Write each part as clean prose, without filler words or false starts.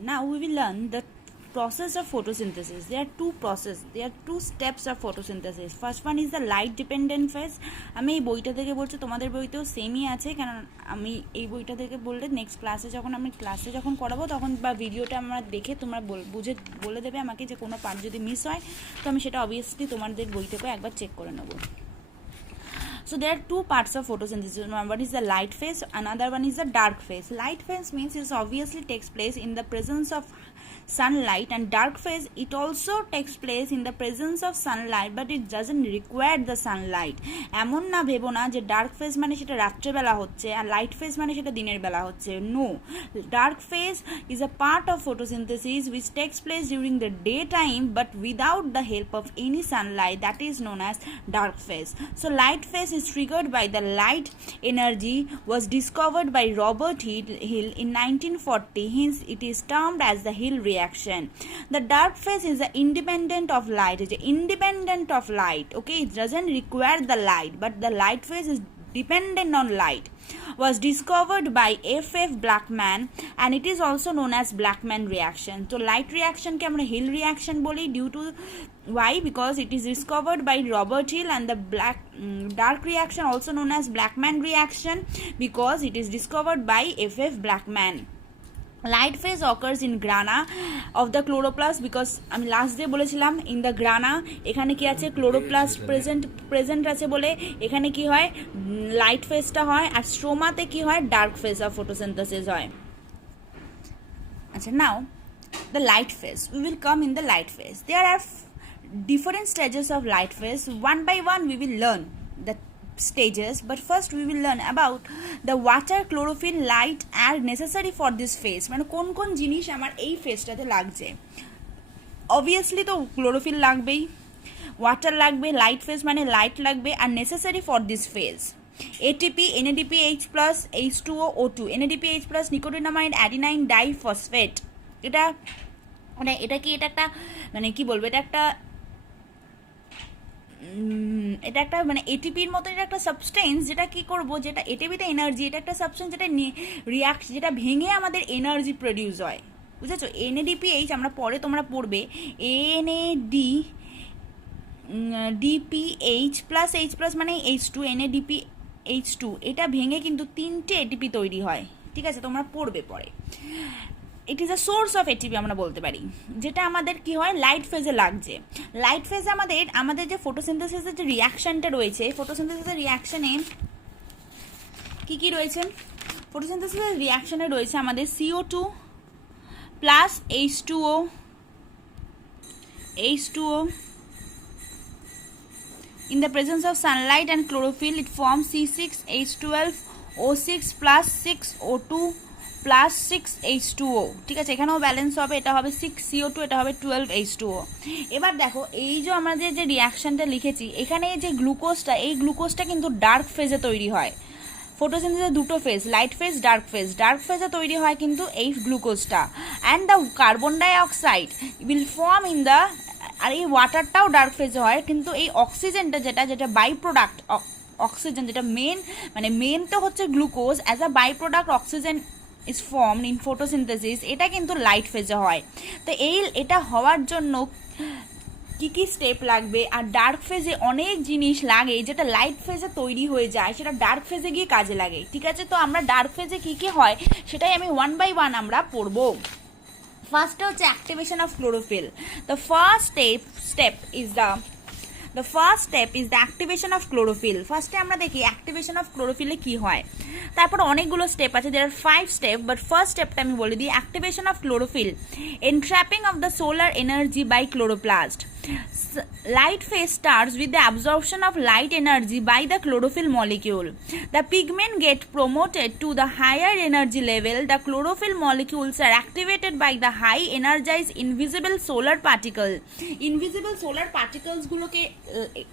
Now we will learn the process of photosynthesis. There are two steps of photosynthesis. First one is the light dependent phase. আমি এই বইটা থেকে বলছি, তোমাদের বইতেও সেমই আছে, কারণ আমি এই বইটা থেকে বললে নেক্সট ক্লাসে যখন করাবো তখন বা ভিডিওটা আমরা দেখে তোমরা বুঝে বলে দেবে আমাকে যে কোনো পার্ট যদি মিস হয়, তো আমি সেটা অবভিয়াসলি তোমাদের বই থেকে একবার চেক করে নেবো। So there are two parts of photosynthesis. One is the light phase, another one is the dark phase. Light phase means it obviously takes place in the presence of sunlight, and dark phase it also takes place in the presence of sunlight, but it doesn't require the sunlight. এমন না ভেবো না যে dark phase মানে সেটা রাত্রেবেলা হচ্ছে আর light phase মানে সেটা দিনের বেলা হচ্ছে। No, dark phase is a part of photosynthesis which takes place during the daytime but without the help of any sunlight. That is known as dark phase. So light phase is triggered by the light energy was discovered by Robert Hill in 1940. Hence it is termed as the Hill reaction. The dark phase is independent of light. It is independent of light. Okay, it doesn't require the light, but the light phase is dependent on light. Was discovered by F.F. Blackman, and it is also known as Blackman reaction. So light reaction ke amra Hill reaction boli due to why, because it is discovered by Robert Hill, and the dark reaction also known as Blackman reaction because it is discovered by F.F. Blackman. Light phase occurs in grana of the chloroplast because আমি last day বলেছিলাম in the গ্রানা এখানে কি আছে chloroplast present আছে বলে এখানে কি হয় লাইট ফেজটা হয়, আর স্ট্রোমাতে কি হয় ডার্ক ফেজ অফ ফটোসিনথেসিস হয়। আচ্ছা, now the light phase, we will come in the light phase. There are different stages of light phase. One by one we will learn the stages, but first we will learn about the water, chlorophyll, light are necessary for this phase. মানে কোন কোন জিনিস আমার এই ফেজটাতে লাগছে। Obviously তো chlorophyll লাগবেই, water লাগবে, লাইট ফেজ মানে লাইট লাগবে, আর necessary for this phase ATP, NADPH+, H2O, O2, NADPH+, nicotinamide, adenine diphosphate. এটা মানে এটা একটা মানে কি বলবো, এটা একটা মানে এটিপির মতো এটা একটা সাবস্টেন্স, যেটা কি করব, যেটা এটিপিতে এনার্জি, এটা একটা সাবস্টেন্স যেটা যেটা ভেঙে আমাদের এনার্জি প্রডিউস হয়, বুঝেছো? NADPH আমরা পরে তোমরা পড়বে, NADPH প্লাস H প্লাস মানে H2, NADPH2, এটা ভেঙে কিন্তু 3টে এটিপি তৈরি হয়, ঠিক আছে? তোমরা পড়বে পরে। It is a source of ATP আমরা বলতে পারি, যেটা আমাদের কি হয় লাইট ফেজে লাগছে। লাইট ফেজে আমাদের যে ফটোসিনথেসিসের যে রিয়াকশানটা রয়েছে, ফটোসিনথেসিসের রিয়াকশানে কি রয়েছে? ফটোসিনথেসিসের রিয়াকশানে রয়েছে আমাদের CO2 plus H2O in the presence of sunlight and chlorophyll it forms C6H12O6 plus 6O2 plus 6H2O, ঠিক আছে? এখানেও ব্যালেন্স হবে, এটা হবে 6CO2, এটা হবে 12H2O। এবার দেখো এই যে আমাদের যে রিয়াকশানটা লিখেছি এখানে যে গ্লুকোজটা, এই গ্লুকোজটা কিন্তু ডার্ক ফেজে তৈরি হয়। ফটোসিনথেসিসের দুটো ফেজ, লাইট ফেজ, ডার্ক ফেজে তৈরি হয় কিন্তু এই গ্লুকোজটা, and the carbon dioxide will form in the, আর এই ওয়াটারটাও ডার্ক ফেজে হয়, কিন্তু এই অক্সিজেনটা যেটা বাই প্রোডাক্ট অক্সিজেন, যেটা মেন তো হচ্ছে glucose, as a by product oxygen is formed in photosynthesis, এটা কিন্তু লাইট ফেজে হয়। তো এটা হওয়ার জন্য কি স্টেপ লাগবে, আর ডার্ক ফেজে অনেক জিনিস লাগে যেটা লাইট ফেজে তৈরি হয়ে যায়, সেটা ডার্ক ফেজে গিয়ে কাজে লাগে, ঠিক আছে? তো আমরা ডার্ক ফেজে কি হয় সেটাই আমি ওয়ান বাই ওয়ান আমরা পড়বো। ফার্স্টে হচ্ছে activation of chlorophyll. The first step is the activation of chlorophyll. ফার্স্টে আমরা দেখি অ্যাক্টিভেশন অফ ক্লোরোফিলে কি হয়, তারপর অনেকগুলো স্টেপ আছে, there are 5 steps, but first স্টেপটা আমি বলে দিই। Activation of chlorophyll, entrapping of the solar energy by chloroplast. Light phase starts with the absorption of light energy by the chlorophyll molecule. The pigment get promoted to the higher energy level. The chlorophyll molecules are activated by the high energized invisible solar particle. Invisible solar particles গুলোকে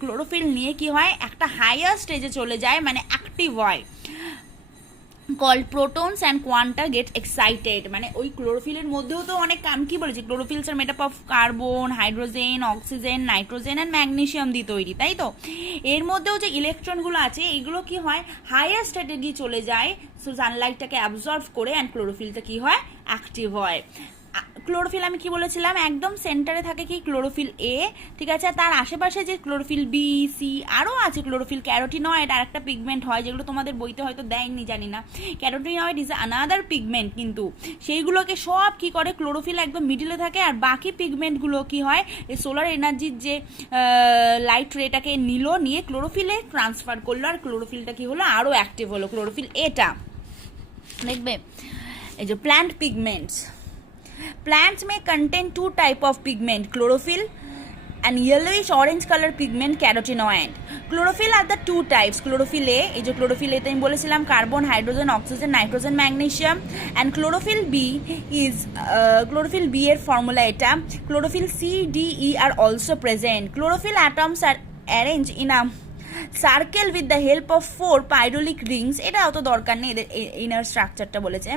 chlorophyll নিয়ে কি হয় একটা higher স্টেজে চলে যায়, মানে active হয়, called protons and quanta get excited. মানে ওই ক্লোরোফিলের মধ্যেও তো অনেক কাম, কি বলেছি, chlorophylls are made up of carbon, hydrogen, oxygen, nitrogen and magnesium দিয়ে তৈরি, তাই তো? এর মধ্যেও যে ইলেকট্রনগুলো আছে এইগুলো কি হয় হায়ার স্টেটে গিয়ে চলে যায়, সো সানলাইটটাকে অ্যাবজর্ব করে, অ্যান্ড ক্লোরোফিলটা কি হয় অ্যাক্টিভ হয়। ক্লোরোফিল আমি কি বলেছিলাম, একদম সেন্টারে থাকে কি ক্লোরোফিল এ, ঠিক আছে, তার আশেপাশে যে ক্লোরোফিল বি, সি, আরও আছে ক্লোরোফিল ক্যারোটিনয়েড, আর একটা পিগমেন্ট হয় যেগুলো তোমাদের বইতে হয়তো দেয়নি জানি না, ক্যারোটিনয়েড ইজ আনাদার পিগমেন্ট, কিন্তু সেইগুলোকে সব কি করে ক্লোরোফিল একদম মিডিলে থাকে, আর বাকি পিগমেন্টগুলো কি হয় এই সোলার এনার্জির যে লাইট রেটাকে নিয়ে ক্লোরোফিলে ট্রান্সফার করলো, আর ক্লোরোফিলটা কি হলো আরও অ্যাক্টিভ হলো, ক্লোরোফিল এটা দেখবে। এই যে plant pigments, plants may contain two type of pigment, chlorophyll and yellowish orange color pigment carotenoid. Chlorophyll are the two types, chlorophyll A, এই যে chlorophyll A তে আমি বলেছিলাম carbon, hydrogen, oxygen, nitrogen, magnesium, and chlorophyll B is chlorophyll B এর formula এটা, chlorophyll C, D, E are also present. Chlorophyll atoms are arranged in a circle with the help of 4 pyrrolic rings, এটা অত দরকার নেই, এদের inner স্ট্রাকচারটা বলেছে।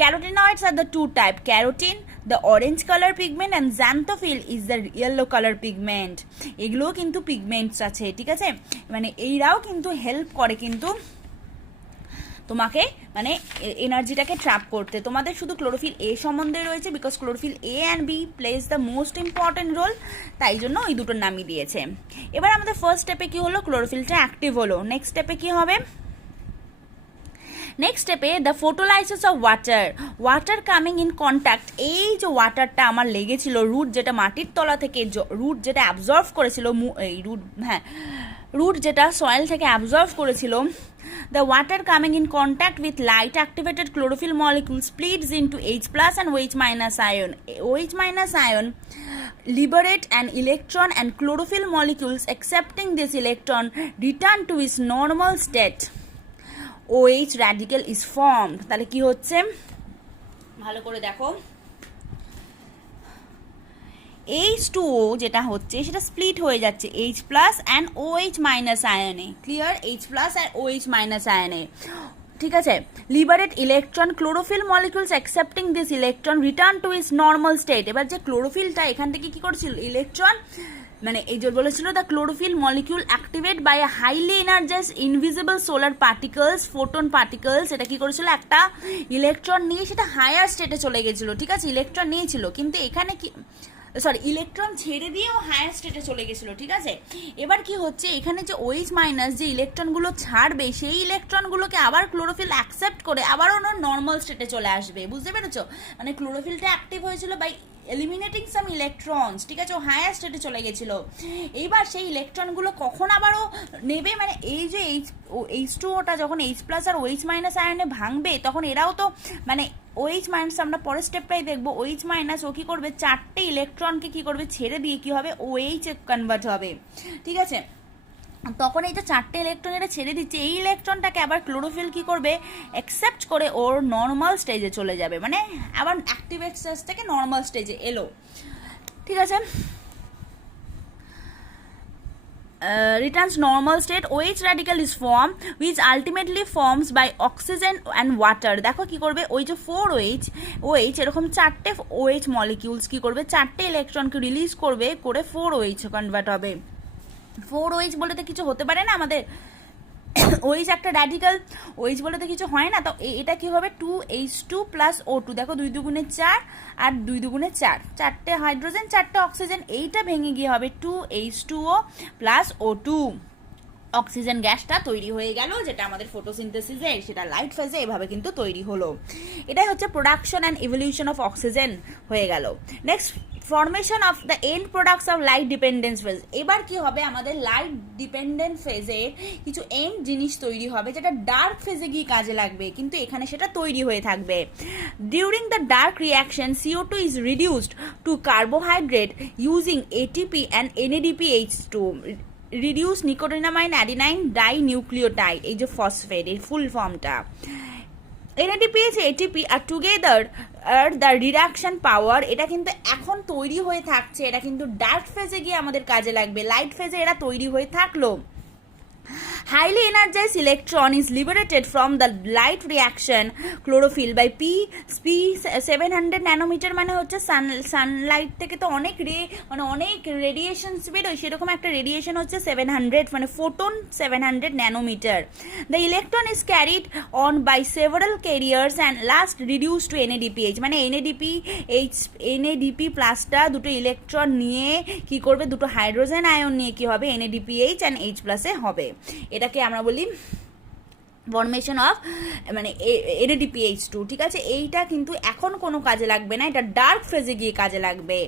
Carotenoids are the two type, carotene the orange colour pigment and xanthophyll is the yellow colour pigment, এগুলোও কিন্তু pigments আছে, ঠিক আছে, মানে এইরাও কিন্তু হেল্প করে কিন্তু তোমাকে মানে এনার্জিটাকে ট্র্যাপ করতে। তোমাদের শুধু ক্লোরোফিল এ সম্বন্ধে রয়েছে, because chlorophyll a and b plays the most important role, তাই জন্য ওই দুটোর নামই দিয়েছে। এবার আমাদের ফার্স্ট স্টেপে কি হলো, ক্লোরোফিলটা অ্যাক্টিভ হলো। নেক্সট স্টেপে কি হবে, নেক্সট স্টেপে the photolysis of water coming in contact, এই যে ওয়াটারটা আমার লেগেছিল, রুট যেটা মাটির তলা থেকে রুট যেটা অ্যাবজর্ভ করেছিল, এই রুট যেটা সয়েল থেকে অ্যাবজর্ভ করেছিল, the water coming in contact with light activated chlorophyll molecule splits into H plus and OH minus ion. OH minus ion liberate an electron and chlorophyll molecules accepting this electron return to its normal state. OH radical is formed. তাহলে কি হচ্ছে ভালো করে দেখো, H2O যেটা হচ্ছে সেটা split হয়ে যাচ্ছে H plus and OH minus আয়নে, ক্লিয়ার, H প্লাস আর OH মাইনাস আয়নে, ঠিক আছে। Liberate electron, chlorophyll molecules accepting this electron return to its normal state. এবার যে ক্লোরোফিলটা এখান থেকে কি করছিল, ইলেকট্রন মানে এই যে বলেছিল the chlorophyll molecule activate by a highly energized invisible solar particles, photon particles, এটা কি করেছিল একটা ইলেকট্রন নিয়ে সেটা হায়ার স্টেটে চলে গেছিল, ঠিক আছে, ইলেকট্রন নিয়েছিল, কিন্তু এখানে কি ইলেকট্রন ছেড়ে দিয়েও হায়ার স্টেটে চলে গেছিলো, ঠিক আছে। এবার কি হচ্ছে, এখানে যে OH মাইনাস যে ইলেকট্রনগুলো ছাড়বে সেই ইলেকট্রনগুলোকে আবার ক্লোরোফিল অ্যাকসেপ্ট করে আবার ওর নর্মাল স্টেটে চলে আসবে, বুঝতে পেরেছো, মানে ক্লোরোফিলটা অ্যাক্টিভ হয়েছিল বাই এলিমিনেটিং সাম ইলেকট্রনস, ঠিক আছে, ও হায়ার স্টেটে চলে গেছিলো। এইবার সেই ইলেকট্রনগুলো কখন আবারও নেবে, মানে এই যে H2Oটা যখন H প্লাস আর OH মাইনাস আয়নে ভাঙবে তখন এরাও তো মানে OH মাইনাস, আমরা পরের স্টেপটাই দেখবো, OH মাইনাস ও কি করবে, চারটে ইলেকট্রনকে কি করবে ছেড়ে দিয়ে কি হবে OH কনভার্ট হবে, ঠিক আছে। তখন এই যে চারটে ইলেকট্রন এটা ছেড়ে দিচ্ছে, এই ইলেকট্রনটাকে আবার ক্লোরোফিল কি করবে, অ্যাকসেপ্ট করে ওর নর্মাল স্টেজে চলে যাবে, মানে আবার অ্যাক্টিভেট স্টেজ থেকে নর্মাল স্টেজে এলো, ঠিক আছে। returns normal state, OH radical is formed which ultimately forms by oxygen and water. দেখো কি করবে, ওই যে 4OH এরকম চারটে OH মলিকিউলস কি করবে, চারটে ইলেকট্রনকে রিলিজ করবে, করে 4OH কনভার্ট হবে। 4OH বলে তো কিছু হতে পারে না আমাদের, OH একটা র্যাডিক্যাল, OH বলে তো কিছু হয় না, তো এটা কি হবে 2H2 প্লাস O2, দেখো 2 দুগুণে 4 আর 2 দুগুণে 4, চারটে হাইড্রোজেন চারটে অক্সিজেন, এইটা ভেঙে গিয়ে হবে 2H2O প্লাস O2, অক্সিজেন গ্যাসটা তৈরি হয়ে গেল, যেটা আমাদের ফটোসিনথেসিসে সেটা লাইট ফেজে এভাবে কিন্তু তৈরি হলো। এটাই হচ্ছে production and evolution of oxygen হয়ে গেল। Next, formation of the end products of light dependence phase. এবার কি হবে, আমাদের লাইট ডিপেন্ডেন্ট ফেজের কিছু এন্ড জিনিস তৈরি হবে যেটা ডার্ক ফেজে গিয়ে কাজে লাগবে, কিন্তু এখানে সেটা তৈরি হয়ে থাকবে। During the dark reaction CO2 is reduced to carbohydrate using ATP and NADPH2, reduce nicotinamine adenine dinucleotide, এই যে ফসফেট এর ফুল ফর্মটা। NADPH ATP are together are the reduction power, এটা কিন্তু এখন তৈরি হয়ে থাকছে, এটা কিন্তু ডার্ক ফেজে গিয়ে আমাদের কাজে লাগবে, লাইট ফেজে এরা তৈরি হয়ে থাকলো। highly energized electron is liberated from the light reaction chlorophyll by p 700 nanometre, মানে হচ্ছে সানলাইট থেকে তো অনেক মানে অনেক রেডিয়েশন বেরোয়, সেরকম একটা রেডিয়েশন হচ্ছে 700, মানে photon 700 nanometre. The electron is carried on by several carriers and last reduce to NADPH, মানে NADP প্লাসটা দুটো ইলেকট্রন নিয়ে কি করবে, দুটো হাইড্রোজেন আয়ন নিয়ে কি হবে, NADPH অ্যান্ড H প্লাসে হবে। এটাকে আমরা বলি ফরমেশন অফ মানে NADPH2, ঠিক আছে। এইটা কিন্তু এখন কোনো কাজে লাগবে না, এটা ডার্ক ফেজে গিয়ে কাজে লাগবে।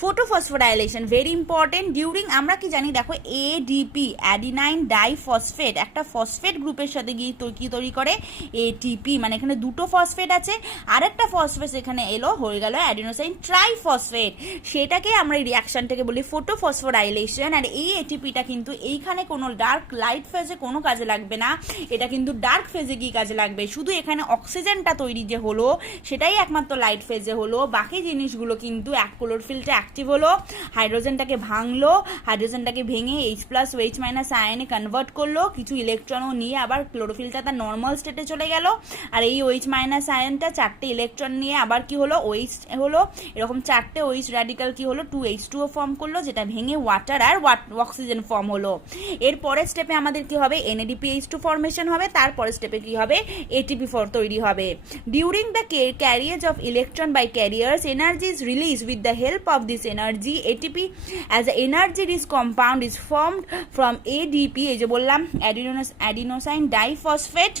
ফোটোফসফোরাইলেশন ভেরি ইম্পর্টেন্ট ডিউরিং, আমরা কি জানি দেখো ADP অ্যাডিনাইন ডাইফসফেট একটা ফসফেট গ্রুপের সাথে গিয়ে কি তৈরি করে, ATP, মানে এখানে দুটো ফসফেট আছে, আরেকটা ফসফেট এখানে এলো, হয়ে গেল অ্যাডিনোসাইন ট্রাইফসফেট, সেটাকে আমরা এই রিয়াকশনটাকে বলি ফোটোফসফোরাইলেশন। আর এই ATPটা কিন্তু এইখানে কোনো ডার্ক লাইট ফেজে কোনো কাজে লাগবে না, এটা কিন্তু ডার্ক ফেজে গিয়ে কাজে লাগবে। শুধু এখানে অক্সিজেনটা তৈরি যে হলো সেটাই একমাত্র লাইট ফেজে হলো, বাকি জিনিসগুলো কিন্তু ক্লোরোফিলটা অ্যাক্টিভ হলো, হাইড্রোজেনটাকে ভাঙলো, হাইড্রোজেনটাকে ভেঙে H+OH- আয়নে কনভার্ট করলো, কিছু ইলেকট্রনও নিয়ে আবার ক্লোরোফিলটা তার নর্মাল স্টেটে চলে গেল, আর এই OH- আয়নটা চারটে ইলেকট্রন নিয়ে আবার কি হলো, OH হলো, এরকম চারটে OH র্যাডিক্যাল কি হলো 2H2O ফর্ম করলো, যেটা ভেঙে ওয়াটার আর অক্সিজেন ফর্ম হলো। এর পরের স্টেপে আমাদের কি হবে, NADPH2 ফর্মেশন হবে, তারপরের স্টেপে কি হবে, ATP4 তৈরি হবে। During the carriage of electron by carriers energy is release with the help of this energy ATP as a energy rich compound is formed from ADP, এই যে বললাম adenosine diphosphate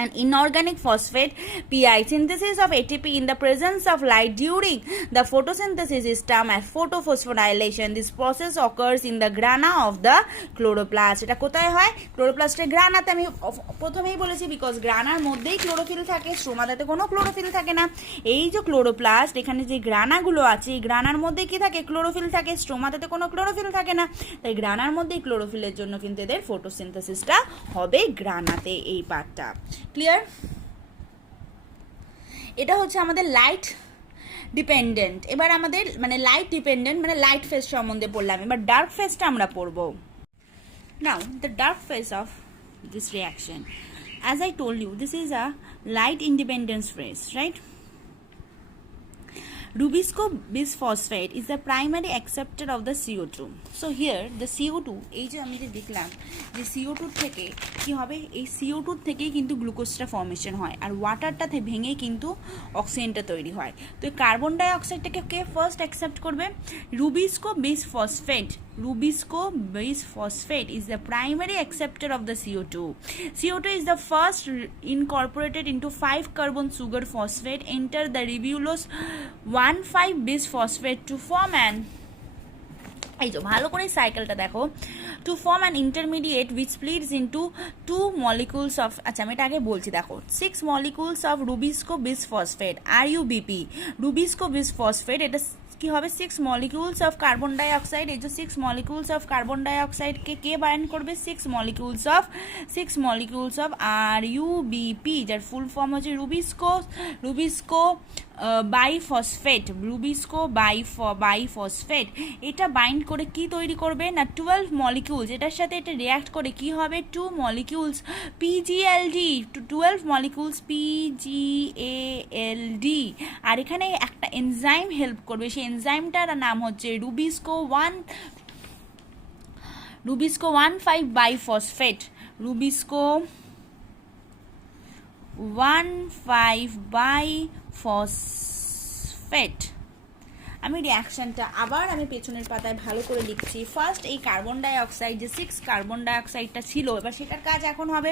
and inorganic phosphate pi. Synthesis of ATP in the presence of light during the photosynthesis is termed as photophosphorylation. This process occurs in the grana of the chloroplast. এটা কোথায় হয়, ক্লোরোপ্লাস্টের গ্রানাতে। আমি প্রথমেই বলেছি because গ্রানার মধ্যেই chlorophyll থাকে, স্ট্রোমাতে কোনো chlorophyll থাকে না। এই যে ক্লোরোপ্লাস্ট, এখানে যে গ্রানাগুলো আছে এই গ্রানার মধ্যে কি থাকে, ক্লোরোফিল থাকে, স্ট্রোমাতে কোনো ক্লোরোফিল থাকে না, তাই গ্রানার মধ্যেই ক্লোরোফিলের জন্য কিন্তু এদের ফটোসিনথেসিসটা হবে গ্রানাতে, এই পার্টটা ক্লিয়ার। এটা হচ্ছে আমাদের লাইট ডিপেন্ডেন্ট। এবার আমাদের মানে লাইট ডিপেন্ডেন্ট মানে লাইট ফেজ সম্বন্ধে পড়লাম, এবার ডার্ক ফেজটা আমরা পড়ব। Now the dark phase of this reaction, as I told you this is a light independence phase, right? Rubisco bisphosphate is the primary acceptor of the CO2. So here the CO2, এই যে আমি যে দেখলাম যে CO2 থেকে কি হবে, এই CO2 থেকেই কিন্তু গ্লুকোজটা ফর্মেশন হয়, আর ওয়াটারটাতে ভেঙে কিন্তু অক্সিজেনটা তৈরি হয়। তো কার্বন ডাই অক্সাইডটাকে কে ফার্স্ট অ্যাকসেপ্ট করবে, Rubisco bisphosphate. Rubisco bisphosphate is the primary acceptor of the CO2. CO2 is the first incorporated into 5 carbon sugar phosphate enter the ribulose 1,5 bisphosphate to form an, এই যে ভালো করে সাইকেলটা দেখো, to form an intermediate which splits into 2 molecules of, আচ্ছা আমি এটা আগে বলছি দেখো, 6 molecules of Rubisco bisphosphate RUBP, Rubisco bisphosphate, এটা কি হবে 6 molecules of carbon dioxide, এই যে 6 molecules of carbon dioxide K bind করবে, 6 molecules of RUBP, যার ফুল ফর্ম হচ্ছে Rubisco বাইফসফেট, এটা বাইন্ড করে কি তৈরি করবে না 12 molecules, এটার সাথে এটা রিয়াক্ট করে কি হবে 2 molecules PGLD, 12 molecules PGALD, আর এখানে একটা এনজাইম হেল্প করবে, সেই এনজাইমটার নাম হচ্ছে Rubisco 1,5 বাইফসফেট, Rubisco 1,5 বাইফসফেট। আমি রিয়াকশনটা আবার আমি পেছনের পাতায় ভালো করে লিখছি। ফার্স্ট এই কার্বন ডাই অক্সাইড যে 6 কার্বন ডাই অক্সাইডটা ছিল, এবার সেটার কাজ এখন হবে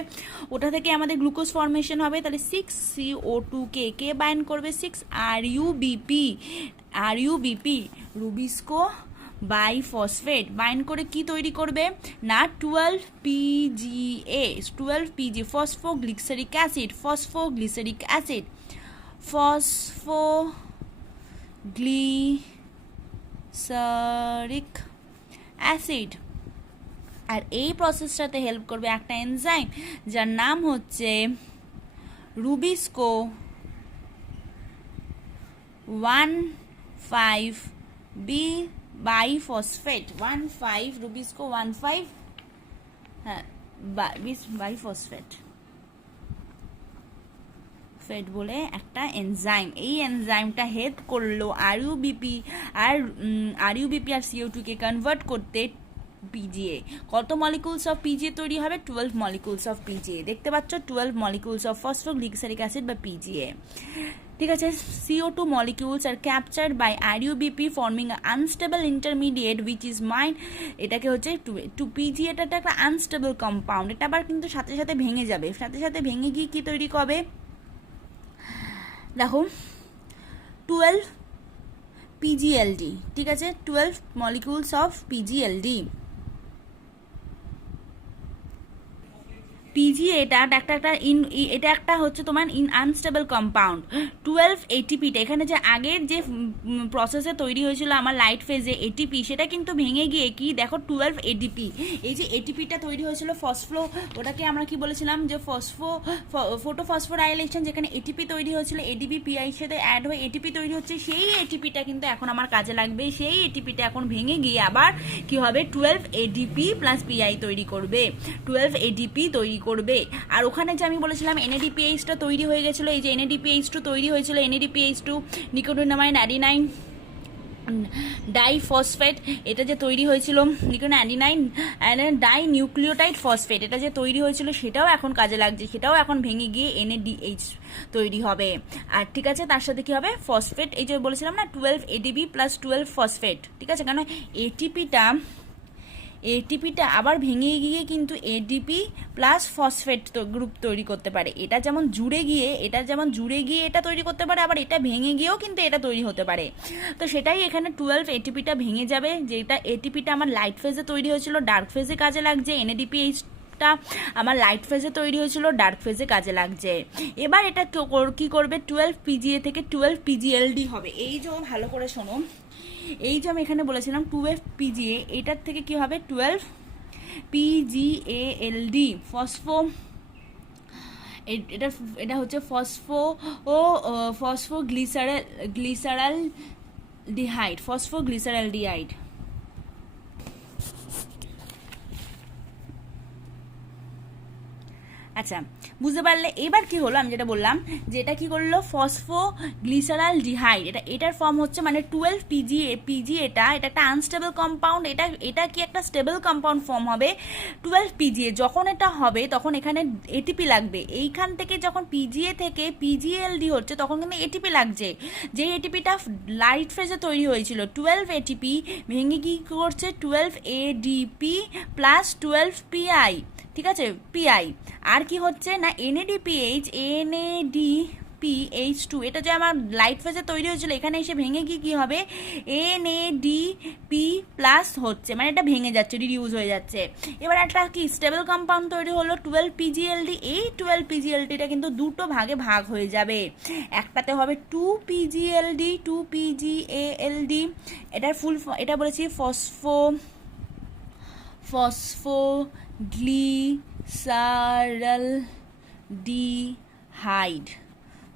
ওটা থেকে আমাদের গ্লুকোজ ফর্মেশন হবে, তাহলে 6CO2 কে বাইন্ড করবে 6 RUBP রুবিস্কো বাইফসফেট বাইন্ড করে কি তৈরি করবে না 12 PG ফসফোগ্লিসারিক অ্যাসিড, আর এই প্রসেসটাতে হেল্প করবে একটা এনজাইম যার নাম হচ্ছে রুবিস্কো 1,5 বাইফসফেট, 1,5 রুবিস্কো 1,5 হ্যাঁ বাইফসফেট বলে একটা এনজাইম, এই এনজাইমটা হেল্প করলো আরইউবিপি আর CO2 কে কনভার্ট করতে পিজিএ। কত মলিকুলস অফ পিজিএ তৈরি হবে? 12 মলিকুলস অফ পিজিএ। দেখতে পাচ্ছ 12 মলিকুলস অফ ফসফোগ্লিসারিক অ্যাসিড বা পিজিএ। ঠিক আছে, CO2 molecules are captured by RUBP forming an unstable intermediate which is mine, এটাকে হচ্ছে 2PG, এটা একটা আনস্টেবল কম্পাউন্ড, এটা আবার কিন্তু সাথে সাথে ভেঙে যাবে, সাথে সাথে ভেঙে গিয়ে কি তৈরি করবে দেখো 12 PGLD। ঠিক আছে, 12 molecules of PGLD। পিজিএ এটা একটা হচ্ছে তোমার আনস্টেবল কম্পাউন্ড। 12 এটিপিটা এখানে যে আগের যে প্রসেসে তৈরি হয়েছিল আমার লাইট ফেজে এটিপি, সেটা কিন্তু ভেঙে গিয়ে কি দেখো 12 এডিপি, এই যে এটিপিটা তৈরি হয়েছিল ফসফো, ওটাকে আমরা কি বলেছিলাম যে ফটোফসফোরাইলেশন, যেখানে এটিপি তৈরি হয়েছিল এডিপি পিআই সাথে অ্যাড হয়ে এটিপি তৈরি হচ্ছে, সেই এটিপিটা কিন্তু এখন আমার কাজে লাগবে। সেই এটিপিটা এখন ভেঙে গিয়ে আবার কি হবে 12 এডিপি প্লাস পিআই তৈরি করবে, 12 এডিপি তৈরি করবে। আর ওখানে যে আমি বলেছিলাম NADPH তৈরি হয়ে গেছিল, এই যে NADPH তৈরি হয়েছিল, NADPH নিকোটিনামাইড অ্যাডিনাইন ডাইফসফেট, এটা যে তৈরি হয়েছিল নিকোটিনামাইড ডাই নিউক্লিওটাইড ফসফেট, এটা যে তৈরি হয়েছিল সেটাও এখন কাজে লাগছে, সেটাও এখন ভেঙে গিয়ে NADH তৈরি হবে। আর ঠিক আছে, তার সাথে কি হবে ফসফেট, এই যে বলেছিলাম না 12 ADP প্লাস 12 ফসফেট। ঠিক আছে, কারণ এটিপিটা আবার ভেঙে গিয়ে কিন্তু এডিপি প্লাস ফসফেট গ্রুপ তৈরি করতে পারে। এটা যেমন জুড়ে গিয়ে এটা তৈরি করতে পারে, আবার এটা ভেঙে গিয়েও কিন্তু এটা তৈরি হতে পারে। তো সেটাই এখানে 12 এটিপিটা ভেঙে যাবে, যেটা এটিপিটা আমার লাইট ফেজে তৈরি হয়েছিল ডার্ক ফেজে কাজে লাগছে, NADPH আমার লাইট ফেজে তৈরি হয়েছিল ডার্ক ফেজে কাজে লাগছে। এবার এটা কি করবে 12 PGA থেকে 12 PGLD হবে। এই যে ভালো করে শোনো, এই যে আমি এখানে বলেছিলাম 12 PGA, এটার থেকে কি হবে 12 PGALD ফসফো, এটা হচ্ছে ফসফোগ্লিসারালডিহাইড। আচ্ছা, বুঝতে পারলে? এবার কি হলো, আমি যেটা বললাম যে এটা কি করলো ফসফোগ্লিসারালডিহাইড, এটার ফর্ম হচ্ছে মানে 12 PGA, এটা একটা আনস্টেবল কম্পাউন্ড, এটা কি একটা স্টেবল কম্পাউন্ড ফর্ম হবে 12 PGA। যখন এটা হবে তখন এখানে এটিপি লাগবে, এইখান থেকে যখন PGA থেকে PGLD হচ্ছে তখন কিন্তু এটিপি লাগছে, যে এটিপিটা লাইট ফেজে তৈরি হয়েছিল 12 এটিপি ভেঙে কি করছে 12 ADP প্লাস 12 PI। ঠিক আছে, পিআই। আর কি হচ্ছে না NADPH2, এটা যে আমার লাইট ফেজে তৈরি হয়েছিল এখানে এসে ভেঙে কি হবে NADP প্লাস হচ্ছে, মানে এটা ভেঙে যাচ্ছে, রিডিউস হয়ে যাচ্ছে। এবার একটা কি স্টেবল কম্পাউন্ড তৈরি হলো 12 PGLD। এই 12 PGLDটা কিন্তু দুটো ভাগে ভাগ হয়ে যাবে, একটাতে হবে 2 PGALD, এটার ফুল এটা বলেছি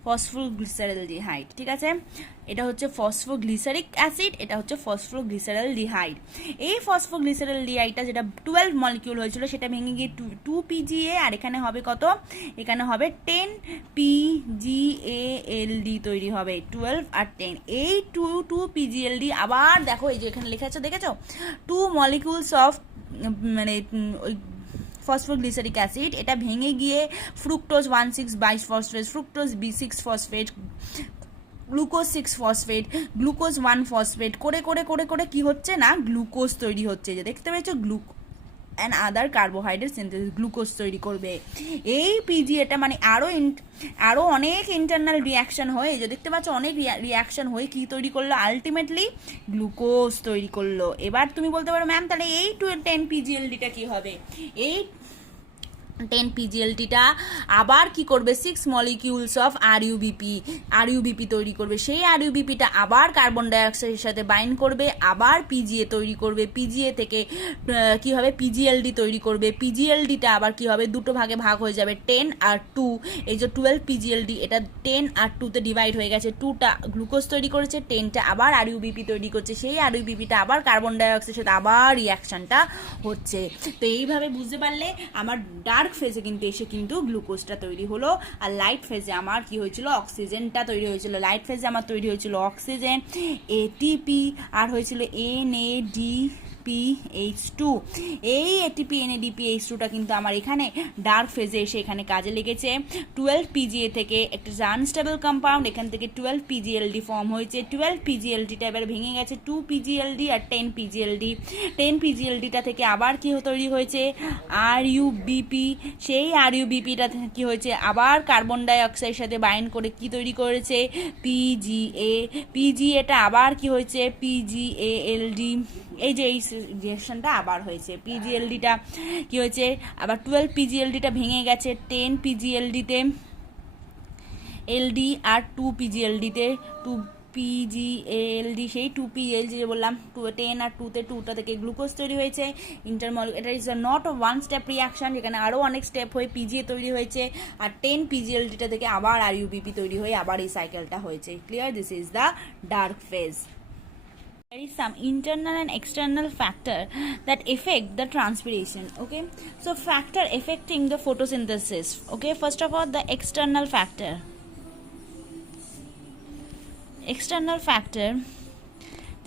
ফসফোগ্লিসারালডিহাইড। ঠিক আছে, এটা হচ্ছে ফসফোগ্লিসারিক অ্যাসিড, এটা হচ্ছে ফসফোগ্লিসারালডিহাইড। এই ফসফোগ্লিসারালডিহাইডটা যেটা 12 মলিকিউল হয়েছিল সেটা ভেঙে গিয়ে 2 PGA, আর এখানে হবে কত, এখানে হবে 10 PGALD তৈরি হবে, 12 আর 10। এই 2 PGLD আবার দেখো এই যে এখানে লেখা আছে দেখেছো 2 মলিকিউলস অফ মানে ওই ফসফোগ্লিসারিক অ্যাসিড, এটা ভেঙে গিয়ে fructose 1,6 bisphosphate, fructose B6 phosphate, glucose 6 phosphate, glucose 1 phosphate করে করে করে করে কি হচ্ছে না গ্লুকোজ তৈরি হচ্ছে, যে দেখতে পেয়েছো and other carbohydrate synthesis, glucose তৈরি করবে। এই পিজিএটা মানে আরও অনেক ইন্টারনাল রিয়াকশন হয়ে, যে দেখতে পাচ্ছ অনেক রিয়াকশন হয়ে কি তৈরি করলো আলটিমেটলি গ্লুকোজ তৈরি করলো। এবার তুমি বলতে পারো ম্যাম তাহলে এই 10 PGLDটা কি হবে, এই 10 পিজিএলটিটা আবার কি করবে 6 মলিকিউলস অফ আরইউবিপি তৈরি করবে। সেই আরইউবিপিটা আবার কার্বন ডাইঅক্সাইডের সাথে বাইন্ড করবে, আবার পিজিএ তৈরি করবে, পিজিএ থেকে কি হবে পিজিএলডি তৈরি করবে। পিজিএলডিটা আবার কি হবে দুটো ভাগে ভাগ হয়ে যাবে 10 আর 2, এই যে 12 পিজিএলডি এটা 10 আর 2তে ডিভাইড হয়ে গেছে, 2টা গ্লুকোজ তৈরি করেছে, 10টা আবার আরইউবিপি তৈরি করছে, সেই আরইউবিপিটা আবার কার্বন ডাইঅক্সাইডের সাথে আবার রিয়াকশনটা হচ্ছে। তো এইভাবে বুঝতে পারলে আমার ডার্ক ফেজে কিন্তু এসে কিন্তু গ্লুকোজটা তৈরি হলো, আর লাইট ফেজে আমার কি হয়েছিল অক্সিজেনটা তৈরি হয়েছিল। লাইট ফেজে আমার তৈরি হয়েছিল অক্সিজেন, এটিপি আর হয়েছিল NADPH2। এই এটিপি NADPH2টা কিন্তু আমার এখানে ডার্ক ফেজে এসে এখানে কাজে লেগেছে। 12 পিজিএ থেকে একটা আনস্টেবল কম্পাউন্ড, এখান থেকে 12 পিজিএলডি ফর্ম হয়েছে। 12 পিজিএলডিটা এবার ভেঙে গেছে 2 পিজিএলডি আর 10 পিজিএলডি। 10 পিজিএলডিটা থেকে আবার কি তৈরি হয়েছে আরইউবিপি। সেই আরইউবিপিটা কি হয়েছে আবার কার্বন ডাই অক্সাইডের সাথে বাইন্ড করে কি তৈরি করেছে পিজিএ। পিজিএটা আবার কি হয়েছে পিজিএএলডি। এই যে এই রিঅ্যাকশনটা আবার হয়েছে। পিজিএলডিটা কি হয়েছে আবার 12 পিজিএলডিটা ভেঙে গেছে 10 পিজিএলডিতে এলডি আর 2 পিজিএলডিতে 2 পিজিএলডি। সেই 2 পিএলডি যে বললাম 10 আর 2তে 2টা থেকে গ্লুকোজ তৈরি হয়েছে এটা is not O one step reaction, যেখানে আরও অনেক স্টেপ হয়ে পিজিএ তৈরি হয়েছে, আর 10 পিজিএলডিটা থেকে আবার আরইউবিপি তৈরি হয়ে আবার এই সাইকেলটা হয়েছে। Clear? This is the dark phase. There is some internal and external factor that affect the transpiration. Okay, so factor affecting the photosynthesis. Okay, first of all the external factor,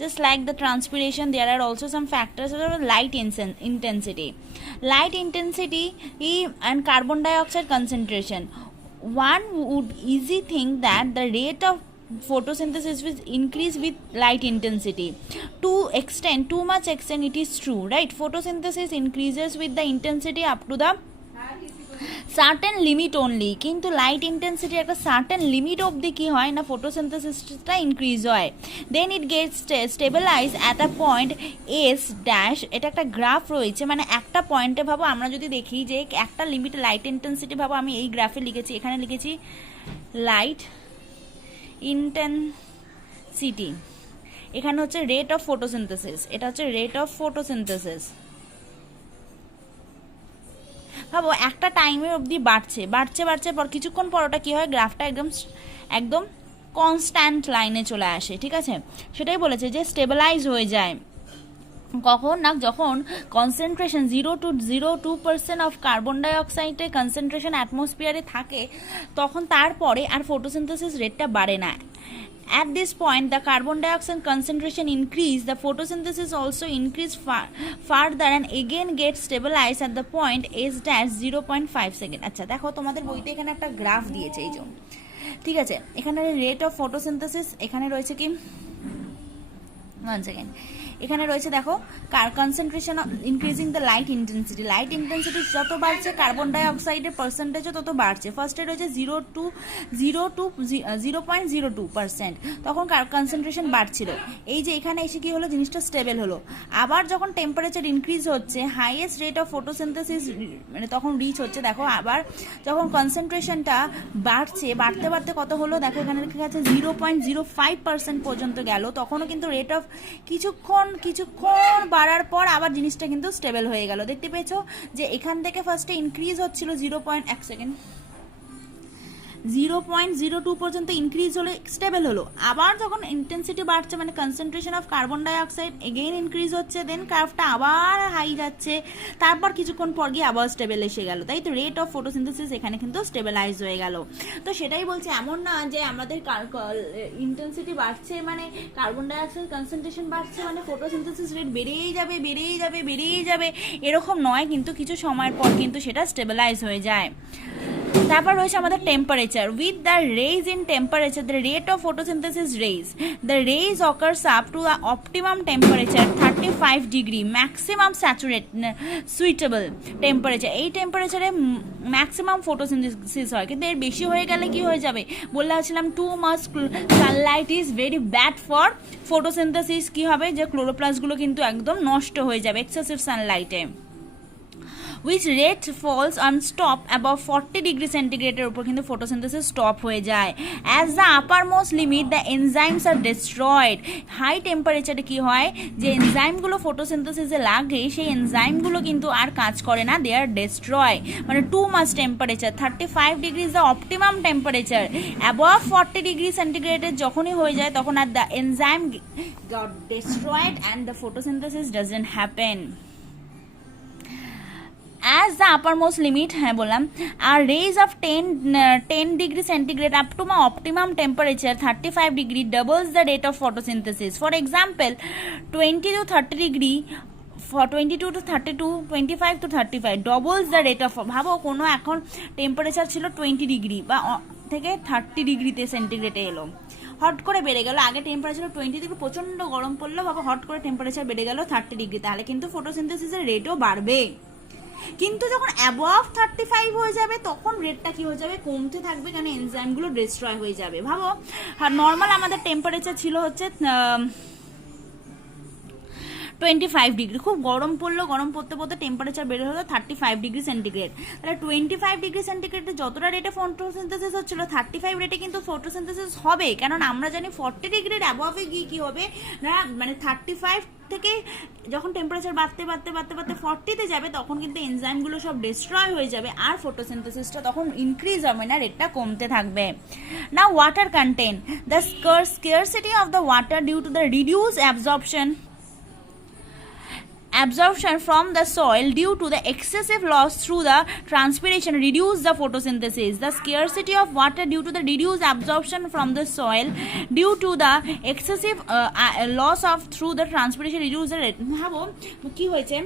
just like the transpiration there are also some factors of light intensity and carbon dioxide concentration. One would easily think that the rate of photosynthesis will increase with light intensity. To too much extent it is true, right? Photosynthesis increases with the intensity up to the certain limit only, কিন্তু light intensity একটা certain limit অবধি কী হয় না ফটোসিনথেসিসটা increase হয়। Then it gets stabilise at a point S dash. এটা একটা গ্রাফ রয়েছে, মানে একটা পয়েন্টে ভাবো আমরা যদি দেখি যে একটা লিমিট লাইট ইন্টেন্সিটি ভাবো, আমি এই গ্রাফে লিখেছি, এখানে লিখেছি লাইট ইন্টেন্সিটি, এখানে হচ্ছে রেট অফ ফটোসিনথেসিস, এটা হচ্ছে রেট অফ ফটোসিনথেসিস। ভাবো একটা টাইমের অবধি বাড়ছে বাড়ছে বাড়ছে, পর কিছুক্ষণ পর ওটা কী হয় গ্রাফটা একদম কনস্ট্যান্ট লাইনে চলে আসে, ঠিক আছে? সেটাই বলেছে যে স্টেবিলাইজ হয়ে যায় কখন না যখন কনসেন্ট্রেশন 0.02% অফ কার্বন ডাইঅক্সাইডের কনসেন্ট্রেশন অ্যাটমসফিয়ারে থাকে, তখন তারপরে আর ফটোসিনথেসিস রেটটা বাড়ে না। At this point, the carbon dioxide concentration increase, the photosynthesis also increase further and again gets stabilized at the point S-0.5 second. আচ্ছা দেখো তোমাদের বইতে এখানে একটা গ্রাফ দিয়েছে এই যে, ঠিক আছে? এখানে রেট অফ ফটোসিনথেসিস এখানে রয়েছে কি 1 সেকেন্ড, এখানে রয়েছে দেখো concentration increasing the light intensity. Light intensity যত বাড়ছে কার্বন ডাই অক্সাইডের পার্সেন্টেজও তত বাড়ছে। ফার্স্টে রয়েছে 0.02%, তখন কনসেন্ট্রেশন বাড়ছিল। এই যে এখানে এসে কি হলো জিনিসটা স্টেবল হলো। আবার যখন টেম্পারেচার ইনক্রিজ হচ্ছে হাইয়েস্ট রেট অফ ফটোসিনথেসিস মানে তখন রিচ হচ্ছে, দেখো আবার যখন কনসেন্ট্রেশনটা বাড়ছে বাড়তে বাড়তে কত হলো দেখো এখানে লেখা আছে 0.05% পর্যন্ত গেল, তখনও কিন্তু রেট অফ কিছুক্ষণ বাড়ার পর আবার জিনিসটা কিন্তু স্টেবল হয়ে গেল। দেখতে পেয়েছো যে এখান থেকে ফার্স্টে ইনক্রিজ হচ্ছিল 0.02 পর্যন্ত ইনক্রিজ হলে স্টেবল হলো। আবার যখন ইন্টেন্সিটি বাড়ছে মানে concentration of carbon dioxide again increase হচ্ছে, দেন কার্ভটা আবার হাই যাচ্ছে, তারপর কিছুক্ষণ পর গিয়ে আবার স্টেবল এসে গেল। তাই তো রেট অফ ফটোসিনথেসিস এখানে কিন্তু স্টেবিলাইজ হয়ে গেল। তো সেটাই বলছে, এমন না যে আমাদের ইন্টেন্সিটি বাড়ছে মানে কার্বন ডাই অক্সাইড কনসেন্ট্রেশন বাড়ছে মানে ফটোসিনথেসিস রেট বেড়েই যাবে এরকম নয়, কিন্তু কিছু সময়ের পর কিন্তু সেটা স্টেবিলাইজ হয়ে যায়। তারপর রয়েছে আমাদের temperature. With the rise in temperature the rate of photosynthesis the rise occurs up to the optimum temperature 35 degree maximum suitable temperature. এই টেম্পারেচারে ম্যাক্সিমাম ফটোসিনথেসিস হয়, কিন্তু এর বেশি হয়ে গেলে কি হয়ে যাবে বললাম too much Sunlight is very bad for photosynthesis. কি হবে যে ক্লোরোপ্লাস্টগুলো কিন্তু একদম নষ্ট হয়ে যাবে excessive সানলাইটে। which rate falls on stop above 40 degree centigrade এর উপর কিন্তু photosynthesis stop হয়ে যায়. As the uppermost limit the enzymes are destroyed. High temperature কি হয়, যে এনজাইমগুলো ফটোসিনথেসিসে লাগে সেই এনজাইমগুলো কিন্তু আর কাজ করে না, দে আর ডেস্ট্রয়. মানে too much temperature, 35 degree is the optimum temperature. Above 40 degree সেন্টিগ্রেডের যখনই হয়ে যায় তখন আর the enzyme got destroyed and the photosynthesis doesn't happen. As the uppermost limit, হ্যাঁ বললাম, আর rays of 10 degree centigrade up to my optimum temperature 35 degree doubles the rate of photosynthesis. For example, 20 to 30 degree, for 22 to 32, 25 to 35 doubles the rate of, ভাবো কোনো এখন temperature ছিল 20 degree বা থেকে 30 ডিগ্রিতে সেন্টিগ্রেডে এলো, হট করে বেড়ে গেল. আগে টেম্পারেচার 20 ডিগ্রি, প্রচণ্ড গরম পড়লো, বাবা হট করে টেম্পারেচার বেড়ে গেল 30 ডিগ্রি, তাহলে কিন্তু ফটোসিনথেসিসের রেটও বাড়বে. কিন্তু যখন অ্যাবভ 35 হয়ে যাবে তখন রেটটা কি হয়ে যাবে, কমতে থাকবে, কারণ এনজাইমগুলো ডিস্ট্রয় হয়ে যাবে. ভাবো নর্মাল আমাদের টেম্পারেচার ছিল হচ্ছে 25 ডিগ্রি, খুব গরম পড়লো, গরম পড়তে পড়তে টেম্পারেচার বেড়ে হলো 35 ডিগ্রি সেন্টিগ্রেড. তাহলে 25 ডিগ্রি সেন্টিগ্রেডে যতটা রেটে ফটোসিনথেসিস হচ্ছিল 35 রেটে কিন্তু ফটোসিনথেসিস হবে, কারণ আমরা জানি 40 ডিগ্রির অ্যাবভে গিয়ে কী হবে না, মানে 35 থেকে যখন টেম্পারেচার বাড়তে বাড়তে বাড়তে বাড়তে 40তে যাবে তখন কিন্তু এনজাইমগুলো সব ডিস্ট্রয় হয়ে যাবে, আর ফটোসিনথেসিসটা তখন ইনক্রিজ হবে না, রেটটা কমতে থাকবে. Now water content, the scarcity of the water due to the reduced absorption from the soil due to the excessive loss through the transpiration reduce the photosynthesis. The scarcity of water due to the reduced absorption from the soil due to the excessive loss of through the transpiration reduce the rate. ভাবো কি হয়েছে,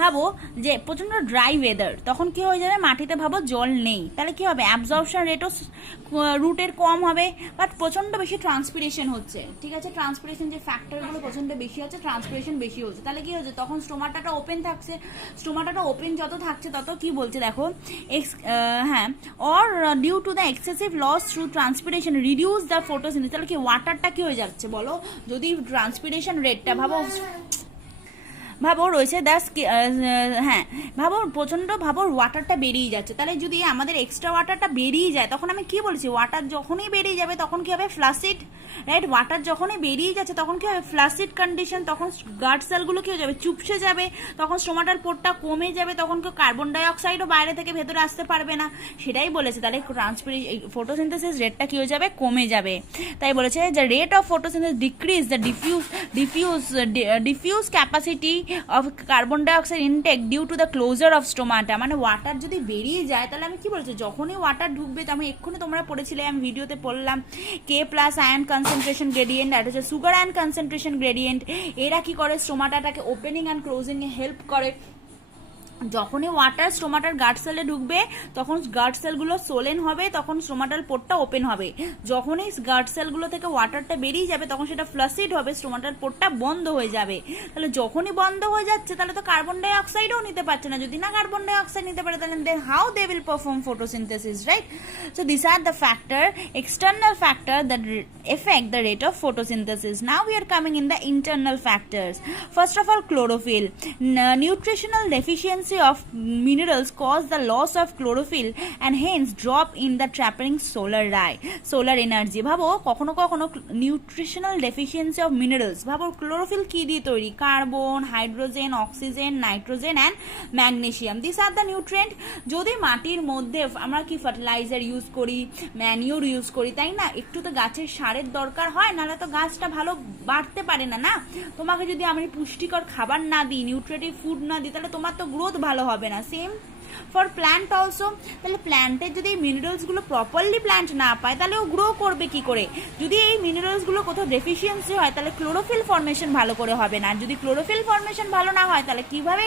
ভাবো যে প্রচণ্ড dry weather, তখন কি হয়ে যাবে, মাটিতে ভাবো জল নেই, তাহলে কি হবে, অ্যাবজর্পশন রেটও রুটের কম হবে, বাট প্রচণ্ড বেশি ট্রান্সপিরেশন হচ্ছে, ঠিক আছে, ট্রান্সপিরেশন যে ফ্যাক্টরগুলো প্রচণ্ড বেশি হচ্ছে, ট্রান্সপিরেশন বেশি হচ্ছে, তাহলে কি হচ্ছে, তখন স্টোমাটাটা ওপেন থাকছে, স্টোমাটাটা ওপেন যত থাকছে তত কি বলছে দেখো, হ্যাঁ, or due to the excessive loss through transpiration reduce the photosynthesis. তাহলে কি ওয়াটারটা কি হয়ে যাচ্ছে বলো, যদি ট্রান্সপিরেশন রেটটা ভাবো রয়েছে হ্যাঁ, ভাবো প্রচণ্ড, ভাবো ওয়াটারটা বেরিয়ে যাচ্ছে, তাহলে যদি আমাদের এক্সট্রা ওয়াটারটা বেরিয়ে যায় তখন আমি কি বলছি, ওয়াটার যখনই বেরিয়ে যাবে তখন কি হবে, ফ্লাসিড, রাইট, ওয়াটার যখনই বেরিয়ে যাচ্ছে তখন কি হবে, ফ্লাসিড কন্ডিশন, তখন গার্ড সেলগুলো কি হয়ে যাবে, চুপসে যাবে, তখন স্টোমাটাল পোরটা কমে যাবে, তখন কেউ কার্বন ডাইঅক্সাইডও বাইরে থেকে ভেতরে আসতে পারবে না, সেটাই বলেছে. তাহলে ফটোসিনথেসিস রেটটা কি হয়ে যাবে, কমে যাবে. তাই বলেছে যে rate of photosynthesis decrease the diffuse capacity of carbon dioxide intake due to the closure of stomata. মানে ওয়াটার যদি বেরিয়ে যায় তাহলে আমি কি বলছি, যখনই ওয়াটার ঢুকবে, আমি এক্ষুনি তোমরা পড়েছিলে, আমি ভিডিওতে পড়লাম K+ আয়ন কনসেন্ট্রেশন গ্রেডিয়েন্ট, আর হচ্ছে সুগার আয়ন কনসেন্ট্রেশন গ্রেডিয়েন্ট, এরা কি করে, স্টোমাটাটাকে ওপেনিং অ্যান্ড ক্লোজিং এ হেল্প করে. যখনই ওয়াটার স্টোমাটার গার্ড সেলে ঢুকবে তখন গার্ড সেলগুলো সোলেন হবে, তখন স্টোমাটাল পোরটা ওপেন হবে. যখনই গার্ড সেলগুলো থেকে ওয়াটারটা বেরিয়ে যাবে তখন সেটা ফ্লাসিড হবে, স্টোমাটাল পোরটা বন্ধ হয়ে যাবে. তাহলে যখনই বন্ধ হয়ে যাচ্ছে তাহলে তো কার্বন ডাই অক্সাইডও নিতে পারছে না, যদি না কার্বন ডাই অক্সাইড নিতে পারে তাহলে then how they will perform photosynthesis, right? So these are the external factor that affect the rate of photosynthesis. Now we are coming in the internal factors. First of all, chlorophyll. Nutritional deficiency of minerals cause the loss of chlorophyll and hence drop in the trapping solar energy. ভাবো কখনো কখনো nutritional deficiency of minerals, ভাবো chlorophyll কি দিয়ে তৈরি, carbon, hydrogen, oxygen, nitrogen and magnesium, this are the nutrient. যদি মাটির মধ্যে আমরা কি ফার্টিলাইজার ইউজ করি, ম্যানিওর ইউজ করি, তাই না, একটু তো গাছের সারের দরকার হয়, নাহলে তো গাছটা ভালো বাড়তে পারে না, না, তোমাকে যদি আমি পুষ্টিকর খাবার না দিই, নিউট্রিটিভ ফুড না দিই, তাহলে তোমার তো গ্রোথ ভালো হবে না. সেম ফর প্ল্যান্ট অলসো, তাহলে প্ল্যান্টের যদি এই মিনারেলসগুলো প্রপারলি প্ল্যান্ট না পায় তাহলে ও গ্রো করবে কি করে, যদি এই মিনারেলসগুলো কোথাও ডেফিসিয়েন্সি হয় তাহলে ক্লোরোফিল ফর্মেশন ভালো করে হবে না, যদি ক্লোরোফিল ফর্মেশন ভালো না হয় তাহলে কিভাবে